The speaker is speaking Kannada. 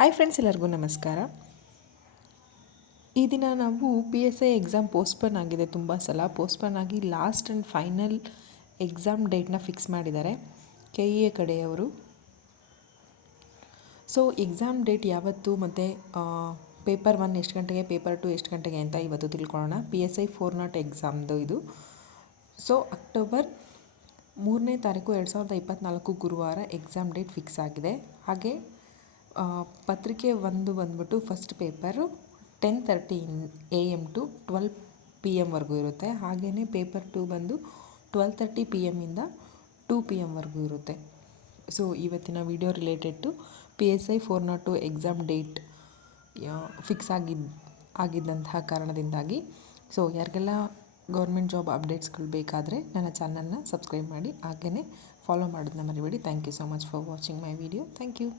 ಹಾಯ್ ಫ್ರೆಂಡ್ಸ್, ಎಲ್ಲರಿಗೂ ನಮಸ್ಕಾರ. ಈ ದಿನ ನಾವು PSI ಎಕ್ಸಾಮ್ ಪೋಸ್ಟ್ಪೋನ್ ಆಗಿದೆ. ತುಂಬ ಸಲ ಪೋಸ್ಟ್ಪೋನ್ ಆಗಿ ಲಾಸ್ಟ್ ಆ್ಯಂಡ್ ಫೈನಲ್ ಎಕ್ಸಾಮ್ ಡೇಟ್ನ ಫಿಕ್ಸ್ ಮಾಡಿದ್ದಾರೆ KEA ಕಡೆಯವರು. ಸೊ ಎಕ್ಸಾಮ್ ಡೇಟ್ ಯಾವತ್ತು ಮತ್ತು ಪೇಪರ್ 1 ಎಷ್ಟು ಗಂಟೆಗೆ, ಪೇಪರ್ 2 ಎಷ್ಟು ಗಂಟೆಗೆ ಅಂತ ಇವತ್ತು ತಿಳ್ಕೊಳ್ಳೋಣ. PSI 4 ಎಕ್ಸಾಮ್ದು ಇದು. ಸೊ ಅಕ್ಟೋಬರ್ 3ನೇ ತಾರೀಕು 2024 ಗುರುವಾರ ಎಕ್ಸಾಮ್ ಡೇಟ್ ಫಿಕ್ಸ್ ಆಗಿದೆ. ಹಾಗೆ ಪತ್ರಿಕೆ 1 ಬಂದ್ಬಿಟ್ಟು first paper 10:30 AM to 12 PM ವರೆಗೂ ಇರುತ್ತೆ. ಹಾಗೆಯೇ ಪೇಪರ್ 2 ಬಂದು 12:30 PM ಇಂದ 2 PM ವರೆಗೂ ಇರುತ್ತೆ. ಸೊ ಇವತ್ತಿನ video related to PSI 402 exam date fix ಆಗಿದ್ದಂತಹ ಕಾರಣದಿಂದಾಗಿ. ಸೊ ಯಾರಿಗೆಲ್ಲ ಗೌರ್ಮೆಂಟ್ ಜಾಬ್ ಅಪ್ಡೇಟ್ಸ್ಗಳು ಬೇಕಾದರೆ ನನ್ನ ಚಾನಲ್ನ ಸಬ್ಸ್ಕ್ರೈಬ್ ಮಾಡಿ, ಹಾಗೆಯೇ ಫಾಲೋ ಮಾಡೋದನ್ನ ಮರಿಬೇಡಿ. Thank you so much for watching my video. Thank you.